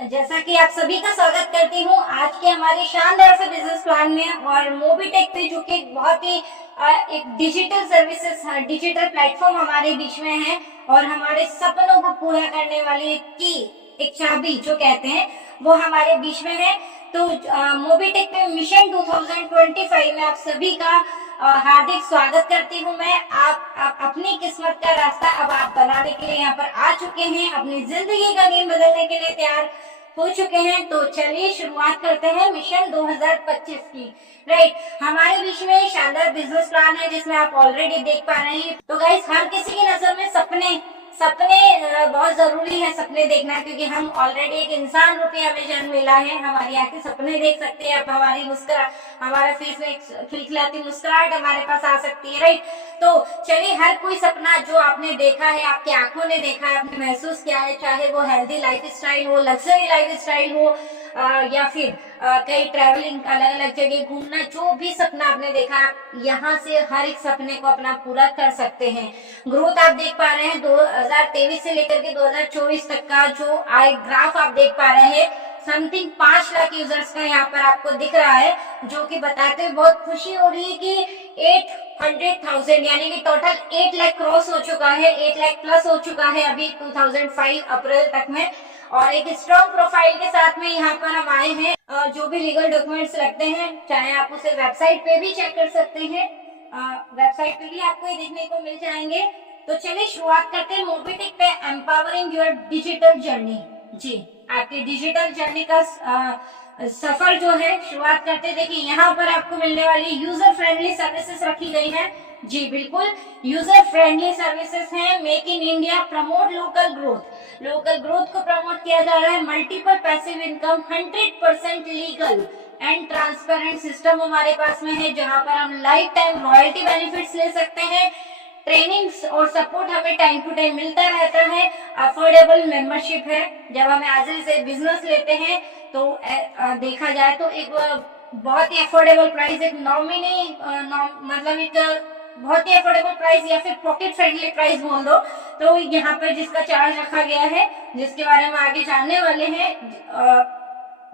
जैसा कि आप सभी का स्वागत करती हूँ आज के हमारे शानदार से बिजनेस प्लान में और मोबीटेक पे, जो कि बहुत ही एक डिजिटल सर्विसेज डिजिटल प्लेटफॉर्म हमारे बीच में है और हमारे सपनों को पूरा करने वाली की एक चाबी जो कहते हैं वो हमारे बीच में है। तो मोबीटेक पे मिशन 2025 में आप सभी का हार्दिक स्वागत करती हूँ मैं। आप अपनी किस्मत का रास्ता अब आप बनाने के लिए यहाँ पर आ चुके हैं, अपनी जिंदगी का गेम बदलने के लिए तैयार हो चुके हैं। तो चलिए शुरुआत करते हैं मिशन 2025 की। राइट, हमारे बीच में शानदार बिजनेस प्लान है जिसमें आप ऑलरेडी देख पा रहे हैं। तो गाइस, हर किसी की नजर में सपने सपने बहुत जरूरी है, सपने देखना, क्योंकि हम ऑलरेडी एक इंसान रूपी हमें जन्म मिला है। हमारी आंखें सपने देख सकते हैं, अब हमारी हमारा फेस में एक खिलखिलाती मुस्कुराहट हमारे पास आ सकती है। राइट, तो चलिए, हर कोई सपना जो आपने देखा है, आपकी आंखों ने देखा है, आपने महसूस किया है, चाहे वो हेल्दी लाइफ स्टाइल हो, लग्जरी लाइफ स्टाइल हो, या फिर कई ट्रैवलिंग, अलग अलग जगह घूमना, जो भी सपना आपने देखा, यहाँ से हर एक सपने को अपना पूरा कर सकते हैं। ग्रोथ आप देख पा रहे हैं 2023 से लेकर के 2024 तक का जो आय ग्राफ आप देख पा रहे हैं। समथिंग 5 लाख यूजर्स का यहाँ पर आपको दिख रहा है, जो कि बताते हुए बहुत खुशी हो रही है कि 800,000 यानी कि टोटल 8 लाख क्रॉस हो चुका है, 8 लाख प्लस हो चुका है अभी 2005 अप्रैल तक में। और एक स्ट्रॉन्ग प्रोफाइल के साथ में यहाँ पर हम आए हैं। जो भी लीगल डॉक्यूमेंट्स लगते हैं, चाहे आप उसे वेबसाइट पे भी चेक कर सकते हैं, वेबसाइट पे भी आपको ये देखने को मिल जाएंगे। तो चलिए शुरुआत करते हैं मोबीटेक पे एम्पावरिंग योर डिजिटल जर्नी। जी, आपकी डिजिटल जर्नी का सफर जो है शुरुआत करते हैं। देखिए, यहाँ पर आपको मिलने वाली यूजर फ्रेंडली सर्विसेज रखी गई है। जी बिल्कुल, यूजर फ्रेंडली सर्विसेज हैं। Make in India, promote local growth, local growth को प्रमोट किया जा रहा है। Multiple passive income, 100% legal and transparent system हमारे पास में है, जहां पर हम लाइफ टाइम रॉयल्टी बेनिफिट्स ले सकते हैं। ट्रेनिंग्स और सपोर्ट हमें टाइम टू टाइम मिलता रहता है। अफोर्डेबल मेंबरशिप है। जब हम एज ए बिजनेस लेते हैं तो देखा जाए तो एक बहुत ही अफोर्डेबल प्राइस, एक नॉमिनी मतलब एक बहुत ही अफोर्डेबल प्राइस या फिर पॉकेट फ्रेंडली प्राइस बोल दो, तो यहाँ पर जिसका चार्ज रखा गया है, जिसके बारे में आगे जानने वाले हैं,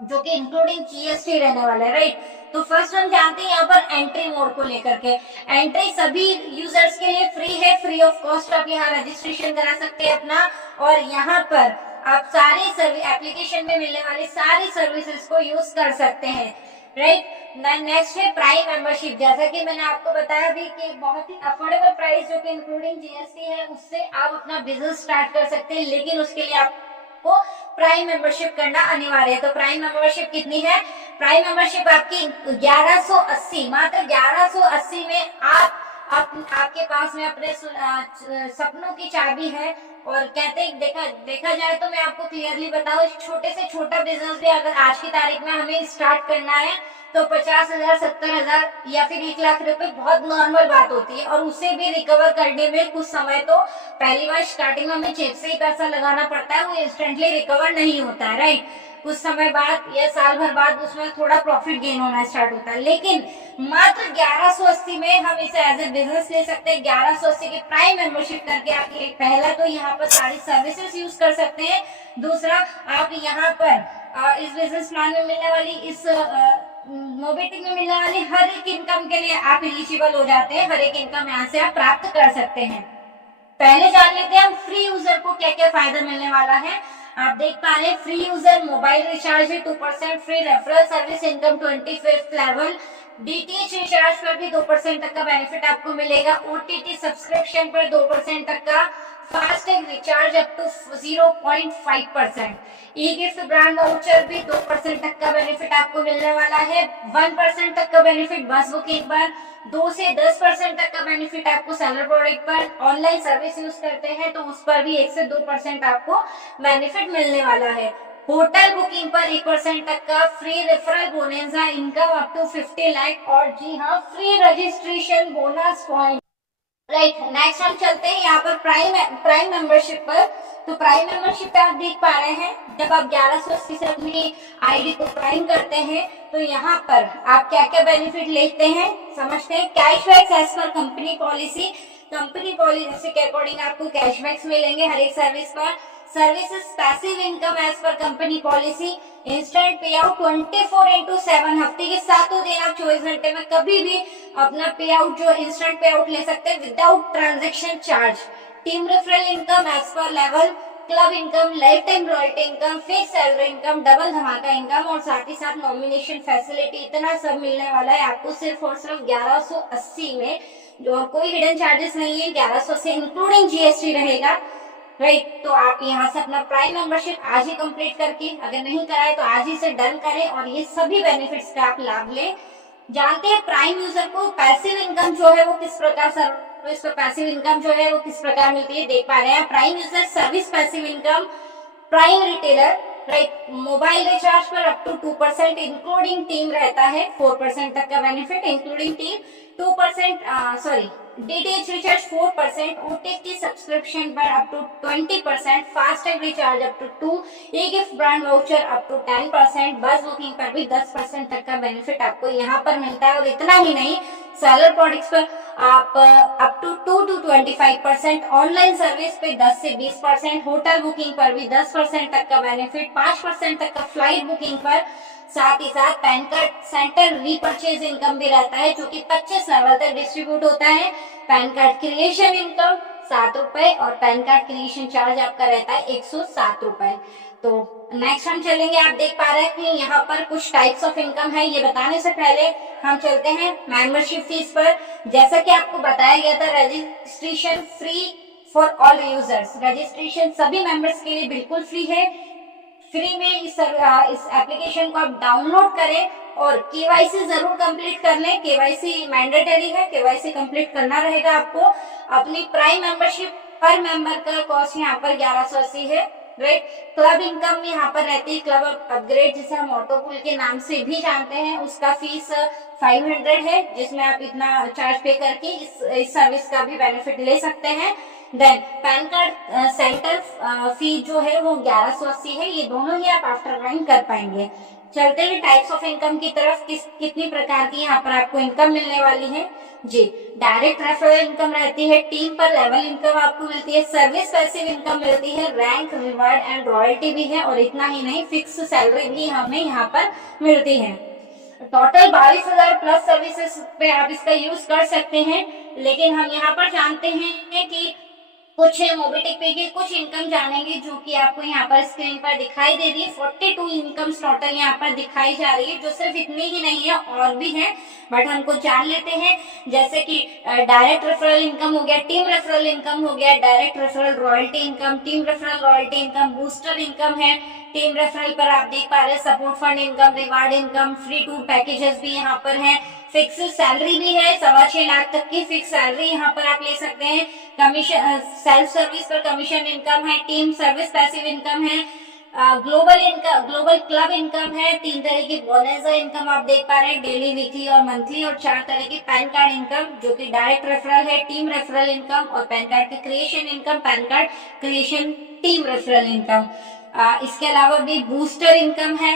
जो कि इंक्लूडिंग जीएसटी रहने वाला है। राइट, तो फर्स्ट हम जानते हैं यहाँ पर एंट्री मोड को लेकर के। एंट्री सभी यूजर्स के लिए फ्री है, फ्री ऑफ कॉस्ट आप यहाँ रजिस्ट्रेशन करा सकते हैं अपना, और यहाँ पर आप सारी एप्लीकेशन में मिलने वाली सारी सर्विसेज को यूज कर सकते हैं। राइट, नेक्स्ट है प्राइम मेंबरशिप। जैसा कि मैंने आपको बताया भी कि बहुत ही अफोर्डेबल प्राइस जो कि इंक्लूडिंग जीएसटी है, उससे आप अपना बिजनेस स्टार्ट कर सकते हैं, लेकिन उसके लिए आपको प्राइम मेंबरशिप करना अनिवार्य है। तो प्राइम मेंबरशिप कितनी है? प्राइम मेंबरशिप आपकी 1180, मात्र 1180 में आपके पास में अपने सपनों की चाबी है। और कहते हैं, देखा जाए तो मैं आपको क्लियरली बताऊं, छोटे से छोटा बिजनेस भी अगर आज की तारीख में हमें स्टार्ट करना है तो 50,000, 70,000 या फिर 1 लाख रुपए बहुत नॉर्मल बात होती है, और उसे भी रिकवर करने में कुछ समय तो पहली बार स्टार्टिंग में हमें जेब से ही पैसा लगाना पड़ता है, वो इंस्टेंटली रिकवर नहीं होता है। राइट, कुछ समय बाद या साल भर बाद उसमें थोड़ा प्रॉफिट गेन होना स्टार्ट होता है, लेकिन मात्र 1180 में हम इसे एज ए बिजनेस ले सकते हैं। 1180 की प्राइम मेंबरशिप करके आप पहला तो यहाँ पर सारी सर्विसेज यूज कर सकते हैं। दूसरा, आप यहाँ पर इस बिजनेस प्लान में मिलने वाली, इस मोबीटेक में मिलने वाली हर एक इनकम के लिए आप एलिजिबल हो जाते हैं। हर एक इनकम यहाँ से आप प्राप्त कर सकते हैं। पहले जान लेते हैं हम फ्री यूजर को क्या क्या फायदा मिलने वाला है। आप देख पा रहे हैं, फ्री यूजर मोबाइल रिचार्ज है 2% free, referral service income 25th level, DTH recharge पर भी 2% तक का बेनिफिट आपको मिलेगा, ओटीटी सब्सक्रिप्शन पर 2% तक का, FASTag recharge up to 0.5%, e gift brand voucher भी 2% तक का बेनिफिट आपको मिलने वाला है, 1% तक का बेनिफिट बस बुकिंग पर, 2 से 10% तक का बेनिफिट आपको सेलर प्रोडक्ट पर, ऑनलाइन सर्विस यूज करते हैं तो उस पर भी 1 से 2% आपको बेनिफिट मिलने वाला है, होटल बुकिंग पर 1% तक का, free referral bonus, income up to 50 lakh, और जी हाँ, free registration bonus point. Right, next हम चलते हैं यहाँ पर प्राइम मेंबरशिप पर। तो प्राइम मेंबरशिप पे आप देख पा रहे हैं, जब आप 1180 से अपनी आईडी को प्राइम करते हैं तो यहाँ पर आप क्या क्या बेनिफिट लेते हैं समझते हैं। Cashback as per company policy के अकॉर्डिंग आपको कैशबैक्स मिलेंगे हर एक सर्विस पर। Services passive income as per company policy, instant pay out 24/7 हफ्ते के 7 दिन आप 24 घंटे में कभी भी अपना पे आउट जो इंस्टेंट पे आउट ले सकते हैं without transaction charge. Team referral income as per level, club income, life time royalty income, fix salary income, double धमाका इनकम और साथ ही साथ नॉमिनेशन फैसिलिटी, इतना सब मिलने वाला है आपको सिर्फ और सिर्फ 1180 में, जो कोई हिडन चार्जेस नहीं है। 1100 से इंक्लूडिंग जीएसटी रहेगा, राइट। तो आप यहाँ से अपना प्राइम मेंबरशिप आज ही कंप्लीट करके, अगर नहीं कराए तो आज ही से डन करें और ये सभी बेनिफिट्स का आप लाभ लें। जानते हैं प्राइम यूजर को पैसिव इनकम जो है वो किस प्रकार सर्विस पर पैसिव इनकम जो है वो किस प्रकार मिलती है, देख पा रहे हैं। Prime user service passive income, prime retailer, right. Mobile recharge पर अप टू 2% इंक्लूडिंग टीम रहता है, 4% तक का benefit including team, 2% DTH recharge 4%, OTT subscription पर up to 20%, FASTag recharge up to 2, e gift brand voucher up to 10%, bus booking पर भी 10% तक का बेनिफिट आपको यहाँ पर मिलता है। और इतना ही नहीं, सेलर प्रोडक्ट्स पर आप up to 2 to 25%, online service पे 10 से 20%, होटल बुकिंग पर भी 10% तक का बेनिफिट, 5% तक का फ्लाइट बुकिंग पर, साथ ही साथ pan card centre repurchase income भी रहता है जो कि 25 लेवल तक डिस्ट्रीब्यूट होता है। पैन कार्ड क्रिएशन इनकम 7 रुपए और पैन कार्ड क्रिएशन चार्ज आपका रहता है 107 रुपए। तो नेक्स्ट हम चलेंगे, आप देख पा रहे हैं कि यहाँ पर कुछ टाइप्स ऑफ इनकम है। ये बताने से पहले हम चलते हैं मेंबरशिप फीस पर। जैसा कि आपको बताया गया था, registration free for all users, registration सभी मेंबर्स के लिए बिल्कुल फ्री है। फ्री में इस एप्लीकेशन को आप डाउनलोड करें और केवाईसी जरूर कंप्लीट कर लें। केवाईसी मैंडेटरी है, केवाईसी कंप्लीट करना रहेगा आपको। अपनी प्राइम मेंबरशिप पर मेंबर का कॉस्ट यहाँ पर 1180 है, राइट। क्लब इनकम यहाँ पर रहती है, क्लब अपग्रेड जिसे हम ऑटोपूल के नाम से भी जानते हैं, उसका फीस 500 है, जिसमें आप इतना चार्ज पे करके इस सर्विस का भी बेनिफिट ले सकते हैं। देन पैन कार्ड सेंटर फी जो है वो 1180 है, ये दोनों ही आप आफ्टर ज्वाइन कर पाएंगे। चलते हैं टाइप्स ऑफ इनकम की तरफ, कितनी प्रकार की यहाँ पर आपको इनकम मिलने वाली है जी। डायरेक्ट रेफरल इनकम रहती है, टीम पर लेवल इनकम आपको मिलती है, सर्विस पैसिव इनकम मिलती है, रैंक रिवार्ड एंड रॉयल्टी भी है और इतना ही नहीं, फिक्स सैलरी भी हमें यहाँ पर मिलती है। टोटल 22,000 प्लस सर्विसेज पे आप इसका यूज कर सकते हैं। लेकिन हम यहाँ पर जानते हैं कि कुछ मोबिटेक पे के कुछ इनकम जानेंगे जो कि आपको यहाँ पर स्क्रीन पर दिखाई दे रही है। 42 इनकम्स टोटल यहाँ पर दिखाई जा रही है, जो सिर्फ इतनी ही नहीं है और भी है, बट हमको जान लेते हैं। जैसे कि डायरेक्ट रेफरल इनकम हो गया, टीम रेफरल इनकम हो गया, direct referral royalty income, team referral royalty income, booster income है। टीम रेफरल पर आप देख पा रहे हैं support fund income, reward income, free tour packages भी यहाँ पर है, फिक्स सैलरी भी है, 6.25 लाख तक की फिक्स सैलरी यहाँ पर आप ले सकते हैं। कमीशन सेल्फ सर्विस पर कमीशन इनकम है, टीम सर्विस पैसिव इनकम है, ग्लोबल क्लब इनकम है, 3 तरह की बोनस इनकम आप देख पा रहे हैं, डेली, वीकली और मंथली, और 4 तरह की पैन कार्ड इनकम जो कि डायरेक्ट रेफरल है, टीम रेफरल इनकम और पैन कार्ड की creation income, pan card creation team referral income. इसके अलावा भी बूस्टर इनकम है,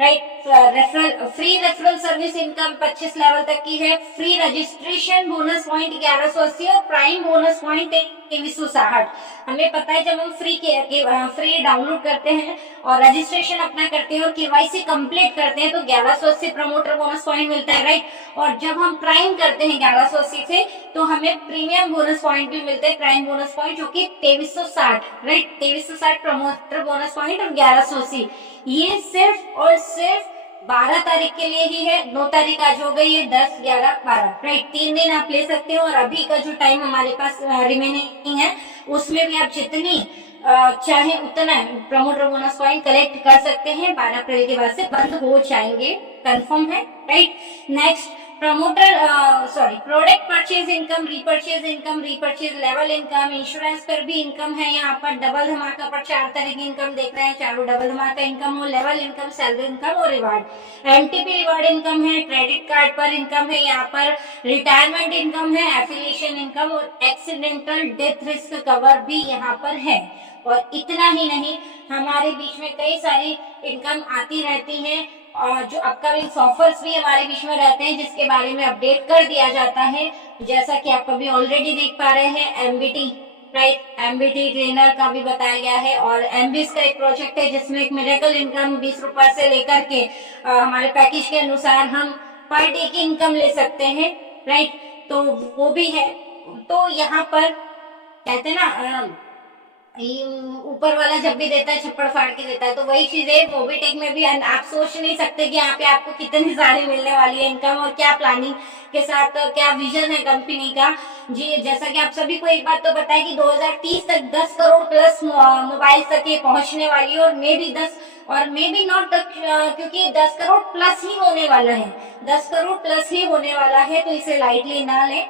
right. Referral free referral service income 25 level तक की है, फ्री रजिस्ट्रेशन बोनस पॉइंट 1180 और प्राइम बोनस पॉइंट 2360। हमें पता है जब हम फ्री डाउनलोड करते हैं और रजिस्ट्रेशन अपना करते हैं और केवाईसी कंप्लीट करते हैं तो 1180 प्रमोटर बोनस पॉइंट मिलता है, राइट। और जब हम प्राइम करते हैं 1180 से तो हमें प्रीमियम बोनस पॉइंट भी मिलते हैं, प्राइम बोनस पॉइंट जो कि 2360, राइट। 2360 प्रमोटर बोनस पॉइंट और 1180, ये सिर्फ और सिर्फ 12 तारीख के लिए ही है। 2 तारीख आज हो गई है, 10, 11, 12, राइट। 3 दिन आप ले सकते हो और अभी का जो टाइम हमारे पास रिमेनिंग है उसमें भी आप जितनी चाहे उतना प्रमोटर बोनस पॉइंट कलेक्ट कर सकते हैं। 12 अप्रैल के बाद से बंद हो जाएंगे, कंफर्म है, right. Next product purchase income, repurchase income, repurchase level income, insurance पर भी इनकम है। यहाँ पर डबल धमाका पर 4 तरह की इनकम देख रहे हैं, चारों डबल धमाका इनकम हो, लेवल इनकम, सैलरी इनकम और रिवार्ड। एमटीपी रिवार्ड इनकम है, क्रेडिट कार्ड पर इनकम है, यहाँ पर रिटायरमेंट इनकम है, एफिलिएशन इनकम और एक्सीडेंटल डेथ रिस्क कवर भी यहाँ पर है। और इतना ही नहीं, हमारे बीच में कई सारी इनकम आती रहती है और जो अपकमिंग ऑफर्स भी हमारे बीच में रहते हैं जिसके बारे में अपडेट कर दिया जाता है। जैसा कि आप अभी ऑलरेडी देख पा रहे हैं, एमबीटी राइट। एमबीटी ट्रेनर का भी बताया गया है, और एमबीस का एक प्रोजेक्ट है जिसमें एक मिरेकल इनकम 20 रुपए से लेकर के हमारे पैकेज के अनुसार हम पर डे की इनकम ले सकते हैं, राइट। तो वो भी है। तो यहाँ पर कहते हैं ना, ऊपर वाला जब भी देता है छप्पड़ फाड़ के देता है, तो वही चीजें मोबीटेक में भी आप सोच नहीं सकते कि यहाँ पे आपको कितनी सारी मिलने वाली है इनकम, और क्या प्लानिंग के साथ क्या विजन है कंपनी का। जी, जैसा कि आप सभी को एक बात तो बताए कि 2030 तक 10 करोड़ प्लस मोबाइल तक ये पहुंचने वाली है, और मे बी 10 और मे बी नॉट तक, क्योंकि 10 करोड़ प्लस ही होने वाला है, 10 करोड़ प्लस ही होने वाला है, तो इसे लाइटली ना लें,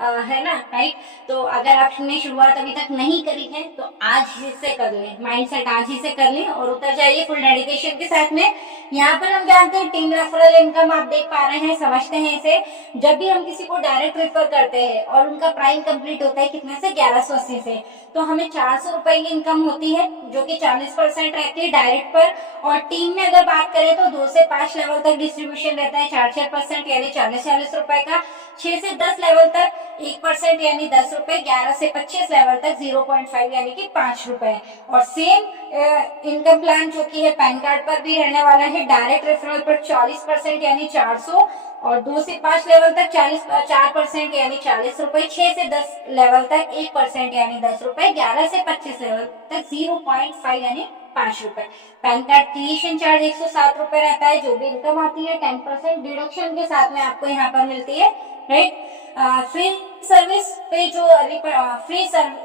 है ना, राइट। तो अगर आपने शुरुआत अभी तक नहीं करी है तो आज ही से कर लें, माइंडसेट आज ही से कर लें और उतर जाइए फुल डेडिकेशन के साथ में। यहाँ पर हम जानते हैं टीम रेफरल इनकम, आप देख पा रहे हैं, समझते हैं इसे। जब भी हम किसी को डायरेक्ट रेफर करते हैं और उनका प्राइम कंप्लीट होता है कितने से, 1180 से, तो हमें 400 रुपए की इनकम होती है, जो कि 40% रहती है डायरेक्ट पर। और टीम में अगर बात करें तो 2 से 5 लेवल तक डिस्ट्रीब्यूशन रहता है 4% यानी 40 रुपए का। 6 से 10 लेवल तक 1% यानी 10 रुपए। 11 से 25 लेवल तक 0.5 यानी कि 5 रुपए। और सेम इनकम प्लान जो कि है पैन कार्ड पर भी रहने वाला है, डायरेक्ट रेफरल पर 40% यानी 400, और 2 से 5 लेवल तक 4% यानी 40 रुपए। 6 से 10 लेवल तक 1% यानी 10 रुपए। 11 से 25 लेवल तक 0.5 यानी 5 रुपए। पैन कार्ड क्रिएशन चार्ज 107 रुपए रहता है, जो भी इनकम आती है 10% डिडक्शन के साथ में आपको यहाँ पर मिलती है, राइट। फ्री सर्विस पे जो फ्री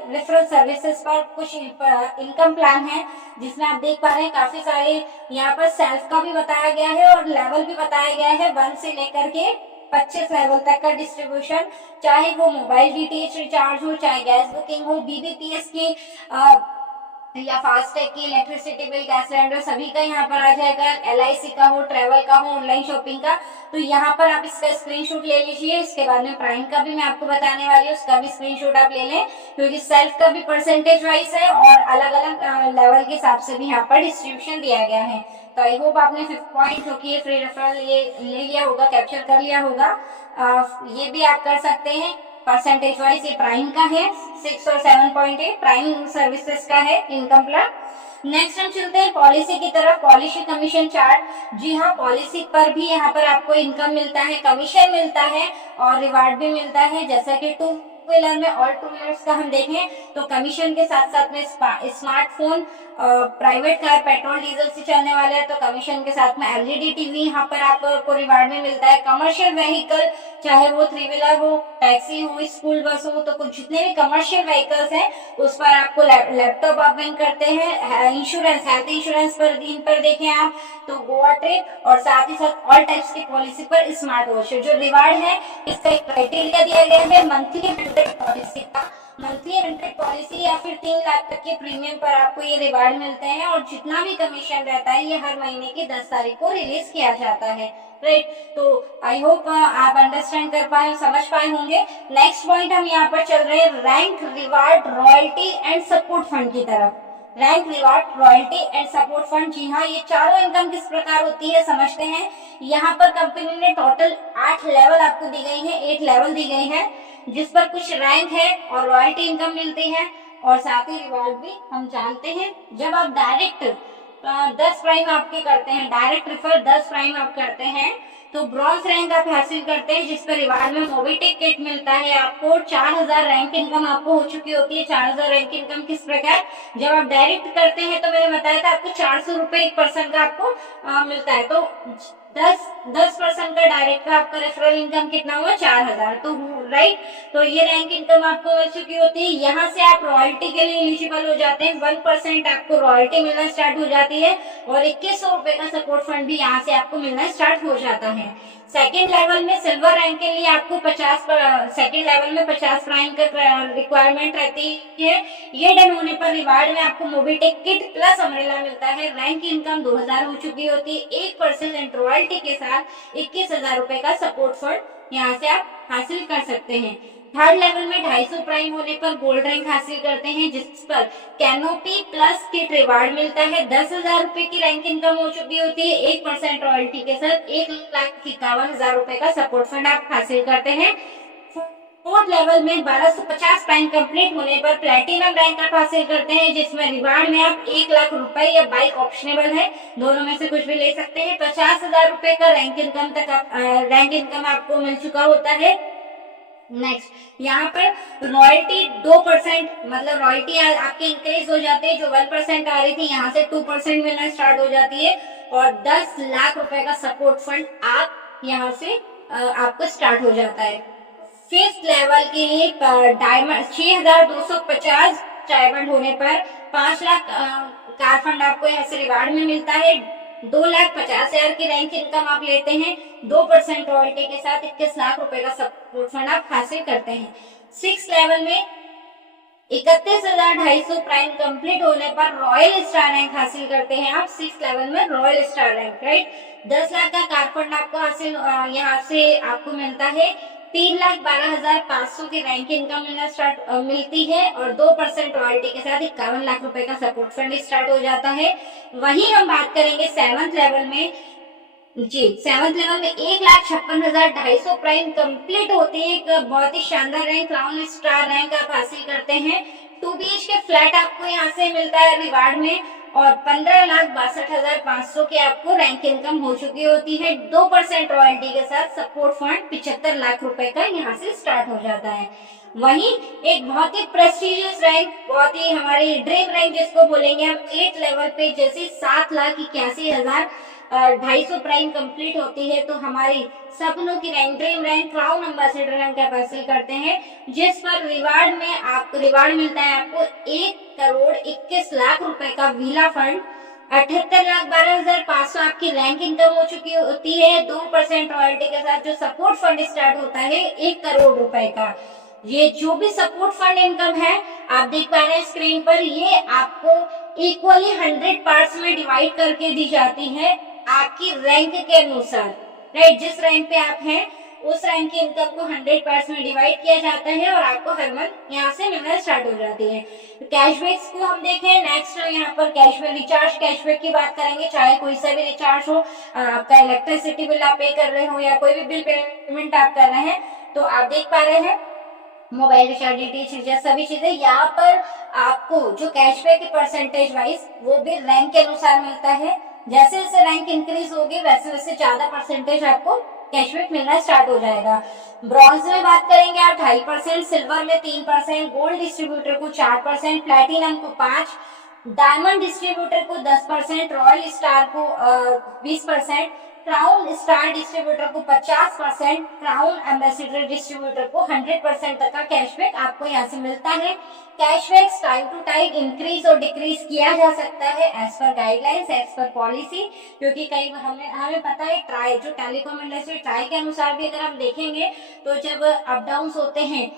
रेफरल सर्विसेज पर कुछ इनकम प्लान है, जिसमें आप देख पा रहे हैं काफी सारे यहाँ पर सेल्फ का भी बताया गया है और लेवल भी बताया गया है, 1 से लेकर के 25 लेवल तक का डिस्ट्रीब्यूशन, चाहे वो मोबाइल डीटीएच रिचार्ज हो, चाहे गैस बुकिंग हो, बीबीपीएस की या फास्टैग की, इलेक्ट्रिसिटी बिल, गैस सिलेंडर, सभी का यहाँ पर आ जाएगा। एलआईसी का हो, ट्रेवल का हो, ऑनलाइन शॉपिंग का, तो यहाँ पर आप इसका स्क्रीनशॉट ले लीजिए। इसके बाद में प्राइम का भी मैं आपको बताने वाली हूँ, उसका भी स्क्रीनशॉट आप ले लें, क्योंकि सेल्फ का भी परसेंटेज वाइज है और अलग अलग लेवल के हिसाब से भी यहाँ पर डिस्ट्रीब्यूशन दिया गया है। तो आई होप आपने 5th पॉइंट जो कि फ्री रेफरल ये ले लिया होगा, कैप्चर कर लिया होगा। ये भी आप कर सकते हैं परसेंटेज वाइज। ये प्राइम का है 6 और 7.8 प्राइम सर्विसेज का है इनकम प्लान। नेक्स्ट हम चलते हैं पॉलिसी की तरफ। पॉलिसी कमीशन चार्ट, जी हाँ, पॉलिसी पर भी यहाँ पर आपको इनकम मिलता है, कमीशन मिलता है और रिवार्ड भी मिलता है। जैसा कि 2 व्हीलर में और 2 व्हीलर्स का हम देखें तो कमीशन के साथ साथ में smartphone, private car petrol diesel से चलने वाले हैं तो कमीशन के साथ में एलईडी टीवी यहाँ पर आपको रिवार्ड में मिलता है। कमर्शियल व्हीकल, चाहे वो 3 व्हीलर हो, टैक्सी हो, स्कूल बस हो, तो कुछ जितने भी कमर्शियल व्हीकल्स हैं उस पर आपको लैपटॉप आप विन करते हैं। इंश्योरेंस, हेल्थ इंश्योरेंस पर इन पर देखें आप तो गोवा ट्रिप, और साथ ही साथ ऑल टाइप्स की पॉलिसी पर स्मार्ट वॉच। जो रिवार्ड है इसका एक क्राइटेरिया दिया गया है मंथली विंटेज पॉलिसी का। मंथली विंटेज पॉलिसी या फिर 3 लाख तक के प्रीमियम पर आपको ये रिवार्ड मिलते हैं, और जितना भी कमीशन रहता है ये हर महीने की 10 तारीख को रिलीज किया जाता है, राइट। तो आई होप आप अंडरस्टैंड कर पाए, समझ पाए होंगे। नेक्स्ट पॉइंट हम यहाँ पर चल रहे हैं rank, reward, royalty and support fund की तरफ। Rank, reward, royalty and support fund, जी हाँ, ये चारों इनकम किस प्रकार होती है समझते हैं। यहाँ पर कंपनी ने टोटल 8 लेवल आपको दी गई है, 8 लेवल दी गई है, जिस पर कुछ रैंक है और रॉयल्टी इनकम मिलती है, और साथ ही रिवार्ड भी हम जानते हैं। जब आप डायरेक्ट 10 प्राइम आपके करते हैं, डायरेक्ट रेफर 10 प्राइम आप करते हैं तो ब्रॉन्ज रैंक आप हासिल करते हैं, जिस पर रिवार्ड में मोबीटेक किट मिलता है आपको। 4000 रैंक इनकम आपको हो चुकी होती है। 4000 रैंक इनकम किस प्रकार, जब आप डायरेक्ट करते हैं तो मैंने बताया था आपको 400 रुपए 1% का आपको मिलता है। तो 10% का डायरेक्ट का आपका रेफरल इनकम कितना हुआ, 4000, तो राइट। तो ये रैंक इनकम आपको मिल चुकी होती है। यहाँ से आप रॉयल्टी के लिए एलिजिबल हो जाते हैं, 1% आपको रॉयल्टी मिलना स्टार्ट हो जाती है, और 2100 रुपए का सपोर्ट फंड भी यहाँ से आपको मिलना स्टार्ट हो जाता है। सेकेंड लेवल में सिल्वर रैंक के लिए आपको सेकेंड लेवल में 50 प्राइम का रिक्वायरमेंट रहती है। ये डन होने पर रिवार्ड में आपको मोबीटेक किट प्लस अम्ब्रेला मिलता है। रैंक इनकम 2000 हो चुकी होती है। 1% रॉयल्टी के साथ 21,000 रुपए का सपोर्ट फंड यहाँ से आप हासिल कर सकते हैं। थर्ड लेवल में 250 प्राइम होने पर गोल्ड रैंक हासिल करते हैं, जिस पर कैनोपी प्लस किट रिवार्ड मिलता है। 10,000 रुपए की रैंक इनकम हो चुकी होती है। 1% रॉयल्टी के साथ 1,51,000 रुपए का सपोर्ट फंड आप हासिल करते हैं। फोर्थ लेवल में 1250 प्राइम कंप्लीट होने पर प्लेटिनम रैंक आप हासिल करते हैं, जिसमें रिवार्ड में आप 1 लाख रुपए या बाइक ऑप्शनेबल है, दोनों में से कुछ भी ले सकते हैं। 50,000 रुपए का रैंक इनकम आपको मिल चुका होता है। नेक्स्ट यहाँ पर रॉयल्टी 2%, मतलब रॉयल्टी आपकी इंक्रीज हो जाती है, जो 1% आ रही थी यहाँ से 2% मिलना स्टार्ट हो जाती है, और 10 लाख रुपए का सपोर्ट फंड आप यहाँ से आपको स्टार्ट हो जाता है। फिफ्थ लेवल के लिए डायमंड 6,250 डायमंड होने पर 5 लाख कार फंड आपको यहाँ से रिवार्ड में मिलता है। 2,50,000 की रैंक इनकम आप लेते हैं, 2% रॉयल्टी के साथ 21 लाख रुपए का सपोर्ट फंड आप हासिल करते हैं। 6 लेवल में 31,250 प्राइम कंप्लीट होने पर रॉयल स्टार रैंक हासिल करते हैं आप। 6 लेवल में royal star rank, right. 10 lakh का कार फंड आपको हासिल यहाँ से आपको मिलता है। 3,12,500 की रैंक इनकम मिलती है, और 2% रॉयल्टी के साथ 51 लाख रुपए का सपोर्ट फंड स्टार्ट हो जाता है। वहीं हम बात करेंगे सेवंथ लेवल में। जी, सेवंथ लेवल में 1,56,250 प्राइम कंप्लीट होती है, एक बहुत ही शानदार रैंक, क्राउन स्टार रैंक आप हासिल करते हैं। 2 BHK फ्लैट आपको यहाँ से मिलता है रिवार्ड में, और 15,62,500 की आपको रैंक इनकम हो चुकी होती है। 2% रॉयल्टी के साथ सपोर्ट फंड 75 लाख रुपए का यहाँ से स्टार्ट हो जाता है। वहीं एक बहुत ही प्रेस्टिजियस रैंक, बहुत ही हमारी ड्रीम रैंक जिसको बोलेंगे हम, 8 लेवल पे जैसे 7,81,250 प्राइम कंप्लीट होती है, तो हमारी सपनों की rank, dream rank, crown ambassador rank आप हासिल करते हैं, जिस पर रिवार्ड मिलता है आपको 1,21,00,000 रुपए का वीला फंड। 78,12,500 आपकी रैंक इनकम हो चुकी होती है। 2% रॉयल्टी के साथ जो सपोर्ट फंड स्टार्ट होता है 1 करोड़ रुपए का। ये जो भी सपोर्ट फंड इनकम है आप देख पा रहे हैं स्क्रीन पर, ये आपको इक्वली 100 पार्ट्स में डिवाइड करके दी जाती है आपकी रैंक के अनुसार, राइट। जिस रैंक पे आप हैं उस रैंक की इनकम को 100 पार्ट्स में डिवाइड किया जाता है, और आपको हर मंथ यहाँ से मिलना स्टार्ट हो जाती है। कैशबैक्स को हम देखें, नेक्स्ट यहाँ पर कैशबैक, रिचार्ज कैशबैक की बात करेंगे। चाहे कोई सा भी रिचार्ज हो, आपका इलेक्ट्रिसिटी बिल आप पे कर रहे हो या कोई भी बिल पेमेंट आप कर रहे हैं, तो आप देख पा रहे हैं मोबाइल रिचार्ज, डीटीएच रिचार्ज, सभी चीजें यहाँ पर आपको जो कैशबैक के परसेंटेज वाइज वो भी रैंक के अनुसार मिलता है। जैसे जैसे रैंक इंक्रीज होगी वैसे वैसे ज्यादा परसेंटेज आपको कैशबैक मिलना स्टार्ट हो जाएगा। ब्रॉन्ज में बात करेंगे आप 2.5%, सिल्वर में 3%, गोल्ड डिस्ट्रीब्यूटर को 4%, प्लैटिनम को 5%, डायमंड डिस्ट्रीब्यूटर को 10%, रॉयल स्टार को 20%, क्राउन स्टार डिस्ट्रीब्यूटर को 50%, क्राउन एम्बेसडर डिस्ट्रीब्यूटर को 100% तक का कैशबैक आपको यहाँ से मिलता है। Cashback time to time increase और डिक्रीज किया जा सकता है as per guidelines, as per policy, क्योंकि कई हमें पता है ट्राई, जो टेलीकॉम इंडस्ट्री ट्राई के अनुसार भी अगर हम देखेंगे तो जब अप डाउन होते हैं,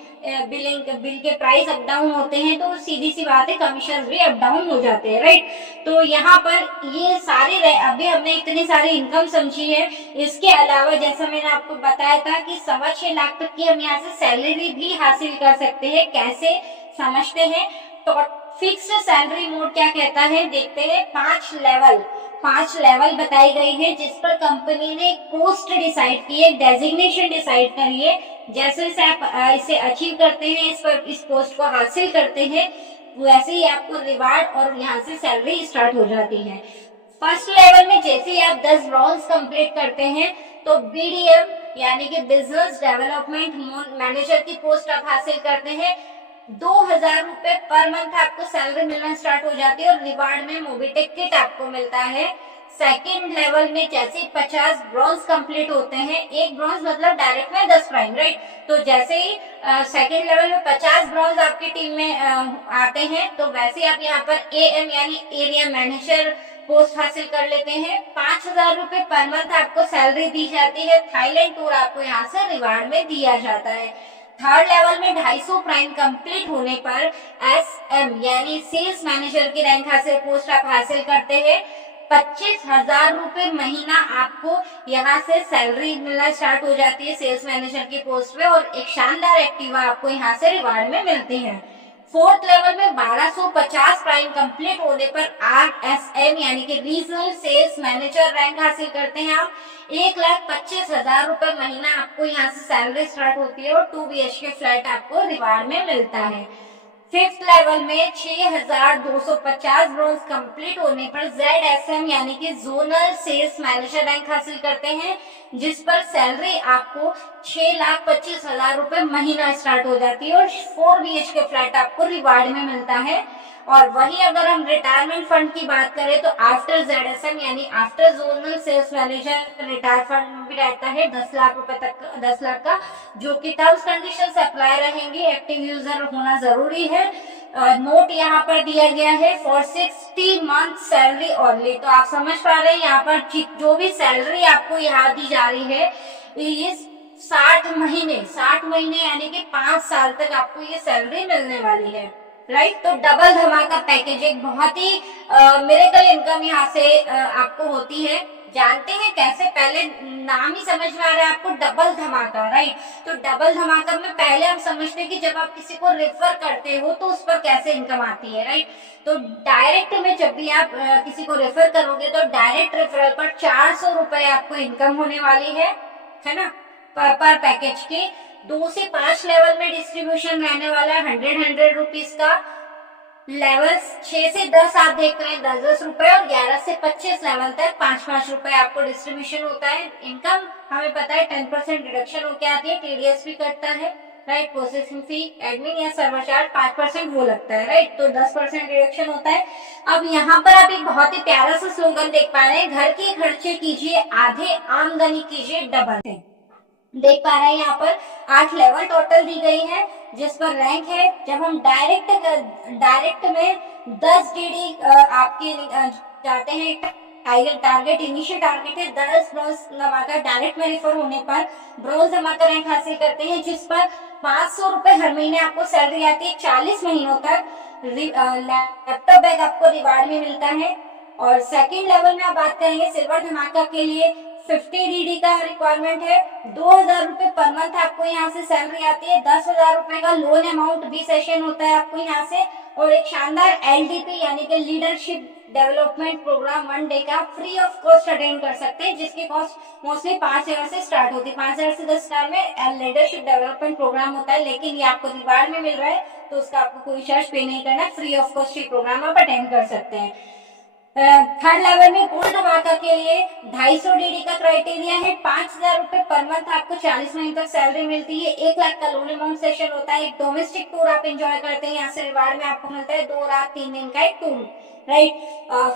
बिल के प्राइस अप डाउन होते हैं, तो सीधी सी बात है कमीशन भी अप डाउन हो जाते हैं, राइट। तो यहाँ पर ये सारे, अभी हमने इतनी सारी इनकम समझी है, इसके अलावा जैसा मैंने आपको बताया था कि 6.25 लाख तक की हम यहाँ से सैलरी भी हासिल कर सकते हैं। कैसे समझते हैं, तो फिक्स्ड सैलरी मोड क्या कहता है देखते हैं। 5 लेवल बताई गई है, जिस पर कंपनी ने पोस्ट डिसाइड की है, डेजिग्नेशन डिसाइड करी है। जैसे जैसे आप इसे अचीव करते हैं, इस पोस्ट को हासिल करते हैं, वैसे ही आपको रिवार्ड और यहाँ से सैलरी स्टार्ट हो जाती है। फर्स्ट लेवल में जैसे ही आप 10 ब्रॉन्ज कंप्लीट करते हैं तो BDM यानी कि बिजनेस डेवलपमेंट मैनेजर की पोस्ट आप हासिल करते हैं। 2,000 रुपए पर मंथ आपको सैलरी मिलना स्टार्ट हो जाती है, और रिवार्ड में मोबिटेक किट आपको मिलता है। सेकेंड लेवल में जैसे 50 ब्रॉन्ज कंप्लीट होते हैं, एक ब्रॉन्ज मतलब डायरेक्ट में 10 प्राइम, राइट। तो जैसे ही सेकेंड लेवल में 50 ब्रॉन्ज आपकी टीम में आते हैं, तो वैसे ही आप यहाँ पर AM यानी एरिया मैनेजर पोस्ट हासिल कर लेते हैं। 5,000 रुपए पर मंथ आपको सैलरी दी जाती है। थाईलैंड टूर आपको यहाँ से रिवार्ड में दिया जाता है। थर्ड लेवल में 250 प्राइम कंप्लीट होने पर SM यानी सेल्स मैनेजर की रैंक हासिल पोस्ट आप हासिल करते हैं। 25,000 रुपए महीना आपको यहाँ से सैलरी मिलना स्टार्ट हो जाती है सेल्स मैनेजर की पोस्ट पे, और एक शानदार एक्टिवा आपको यहाँ से रिवार्ड में मिलती है। फोर्थ लेवल में 1250 प्राइम कंप्लीट होने पर RSM यानी कि रीजनल सेल्स मैनेजर रैंक हासिल करते हैं आप। 1,25,000 रुपए महीना आपको यहाँ से सैलरी स्टार्ट होती है और 2 BHK फ्लैट आपको रिवार्ड में मिलता है। फिफ्थ लेवल में 6,250 ब्रोंज कंप्लीट होने पर ZSM यानी कि जोनल सेल्स मैनेजर रैंक हासिल करते हैं, जिस पर सैलरी आपको 6,25,000 रुपए महीना स्टार्ट हो जाती है और 4 BHK फ्लैट आपको रिवार्ड में मिलता है। और वही अगर हम रिटायरमेंट फंड की बात करें तो आफ्टर ZSM यानी after zonal sales manager retire fund भी रहता है 10 लाख रुपए तक, 10 लाख का, जो कि टर्म्स कंडीशंस अप्लाई रहेंगी, एक्टिव यूजर होना जरूरी है। नोट यहाँ पर दिया गया है फॉर 60 मंथ सैलरी ओनली। तो आप समझ पा रहे हैं यहाँ पर जो भी सैलरी आपको यहाँ दी जा रही है ये 60 महीने यानी कि 5 साल तक आपको ये सैलरी मिलने वाली है, राइट। तो डबल धमाका पैकेज एक बहुत ही मिरेकल इनकम यहाँ से आपको होती है। जानते हैं कैसे? पहले नाम ही समझ में आ रहा है आपको, डबल धमाका, राइट। तो डबल धमाका में पहले हम समझते हैं कि जब आप किसी को रेफर करते हो तो उस पर कैसे इनकम आती है, राइट। तो डायरेक्ट में जब भी आप किसी को रेफर करोगे तो डायरेक्ट रेफरल पर 400 रुपए आपको इनकम होने वाली है ना, पर पैकेज की। 2 से 5 लेवल में डिस्ट्रीब्यूशन रहने वाला है 100 रुपीज का। लेवल्स 6 से 10 आप देख रहे हैं 10-10 रुपए, और 11 से 25 लेवल तक 5-5 रुपए आपको डिस्ट्रीब्यूशन होता है। इनकम हमें पता है 10% डिडक्शन होके आती है, TDS भी कटता है, राइट। प्रोसेसिंग फी, एडमिन या सर्वर चार्ज 5% वो लगता है, राइट। तो 10% डिडक्शन होता है। अब यहाँ पर आप एक बहुत ही प्यारा सा स्लोगन देख पा रहे हैं, घर के खर्चे कीजिए आधे, आमदनी कीजिए डबल। देख पा रहे हैं यहाँ पर 8 लेवल टोटल दी गई है, जिस पर रैंक है। जब हम डायरेक्ट में 10 DD आपके जाते हैं, टारगेट इनिशियल टारगेट है 10 ब्रोंज धमाका। डायरेक्ट में रेफर होने पर ब्रोंज धमाका रैंक हासिल करते हैं, जिस पर 500 रुपए हर महीने आपको सैलरी आती है 40 महीनों तक। लैपटॉप बैग आपको रिवार्ड में मिलता है। और सेकंड लेवल में आप बात करेंगे सिल्वर धमाका के लिए 50 DD का रिक्वायरमेंट है। 2,000 रुपए पर मंथ आपको यहाँ से सैलरी आती है। 10,000 रुपए का लोन अमाउंट भी सेशन होता है आपको यहाँ से। और एक शानदार LDP यानी कि लीडरशिप डेवलपमेंट प्रोग्राम 1 डे का फ्री ऑफ कॉस्ट अटेंड कर सकते हैं, जिसकी कॉस्ट मोस्टली 5,000 से स्टार्ट होती है। 5,000 से 10,000 में लीडरशिप डेवलपमेंट प्रोग्राम होता है, लेकिन ये आपको रिवार्ड में मिल रहा है तो उसका आपको कोई चार्ज पे नहीं करना, फ्री ऑफ कॉस्ट ये प्रोग्राम आप अटेंड कर सकते हैं। थर्ड लेवल में गोल्ड धमाका के लिए 250 DD का क्राइटेरिया है। 5,000 रुपए पर मंथ आपको 40 महीने तक सैलरी मिलती है। 1 लाख का लोन अमाउंट सेशन होता है। एक डोमेस्टिक टूर आप एंजॉय करते हैं, यहाँ से रिवार्ड में आपको मिलता है 2 रात 3 दिन का एक टूर, राइट।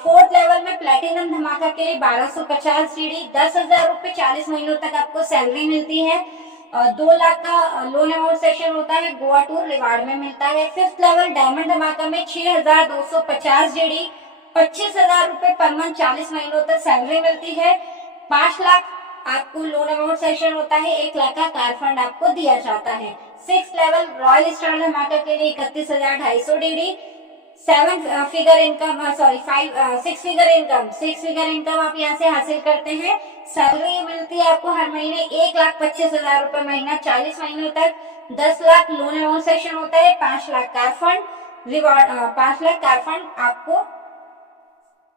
फोर्थ लेवल में प्लेटिनम धमाका के लिए 1250 DD, 10,000 रुपए 40 महीनों तक आपको सैलरी मिलती है। 2 लाख का लोन अमाउंट सेशन होता है, गोवा टूर रिवार्ड में मिलता है। फिफ्थ लेवल डायमंड धमाका में 6,250 DD, 25,000 रुपए पर मंथ 40 महीनों तक सैलरी मिलती है। 5 लाख आपको लोन अमाउंट सेशन होता है। 1 लाख का कार फंड आपको दिया जाता है। 6 लेवल रॉयल स्टार धमाका के लिए 31,250 DD, 6 फिगर इनकम आप यहाँ से हासिल करते हैं। सैलरी मिलती है आपको हर महीने 1,25,000 रुपए महीना 40 महीनों तक। 10 लाख लोन अमाउंट सेशन होता है। 5 lakh car fund reward, 5 lakh car fund आपको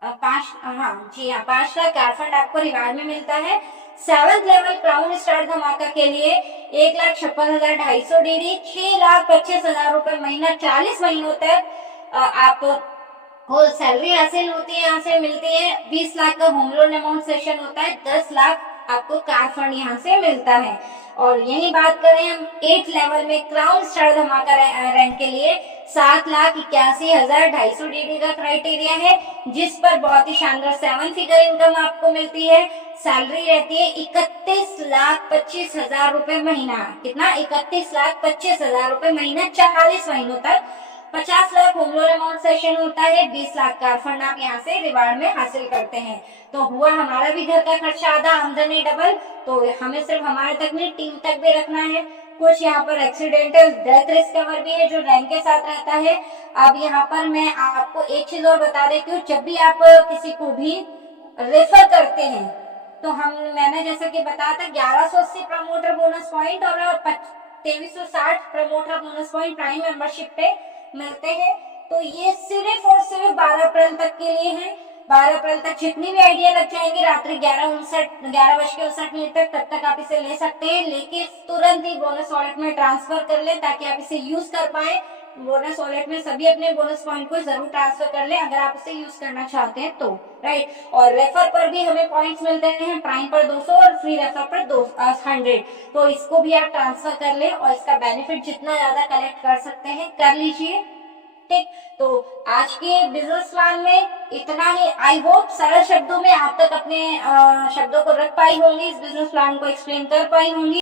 5 लाख कार फंड आपको रिवार्ड में मिलता है। 7th लेवल क्राउन स्टार धमाका के लिए 1,56,250 DD, 6,25,000 रुपए महीना 40 महीनों तक आप को सैलरी हासिल होती है, यहाँ से मिलती है। 20 लाख का होम लोन अमाउंट सेशन होता है। 10 लाख आपको कार फंड यहाँ से मिलता है। और यही बात करें हम 8th लेवल में क्राउन स्टार धमाका रैंक के लिए 7,81,250 DD का क्राइटेरिया है, जिस पर बहुत ही शानदार 7 फिगर इनकम आपको मिलती है। सैलरी रहती है 31,25,000 रुपए महीना। कितना? 31,25,000 रुपए महीना 40 महीनों तक। 50 lakh home loan amount session होता है। 20 लाख कार फंड आप यहाँ से रिवार्ड में हासिल करते हैं। तो हुआ हमारा भी घर का खर्चा आधा, आमदनी डबल। तो हमें सिर्फ हमारे तक नहीं, टीम तक भी रखना है। कुछ यहाँ पर एक्सीडेंटल डेथ रिस्क कवर भी है जो रैंक के साथ रहता है। अब यहाँ पर मैं आपको एक चीज और बता देती हूँ, जब भी आप किसी को भी रेफर करते हैं तो मैंने जैसे कि बताया था 1180 प्रमोटर बोनस पॉइंट और 2360 promoter bonus point prime membership पे मिलते हैं। तो ये सिर्फ और सिर्फ 12 अप्रैल तक के लिए है। 12 अप्रैल तक जितनी भी आइडिया लग जाएंगे रात्रि 11:59 तक, तब तक आप इसे ले सकते हैं। लेकिन तुरंत ही बोनस वॉलेट में ट्रांसफर कर लें ताकि आप इसे यूज कर पाए। बोनस वॉलेट में सभी अपने बोनस पॉइंट को जरूर ट्रांसफर कर लें अगर आप इसे यूज करना चाहते हैं तो, राइट। और रेफर पर भी हमें पॉइंट्स मिलते हैं, प्राइम पर 200 और फ्री रेफर पर 100। तो इसको भी आप ट्रांसफर कर लें और इसका बेनिफिट जितना ज्यादा कलेक्ट कर सकते हैं कर लीजिए, ठीक। तो आज के बिजनेस प्लान में इतना ही। आई होप सरल शब्दों में आप तक अपने शब्दों को रख पाई होंगी, इस बिजनेस प्लान को एक्सप्लेन कर पाई होंगी।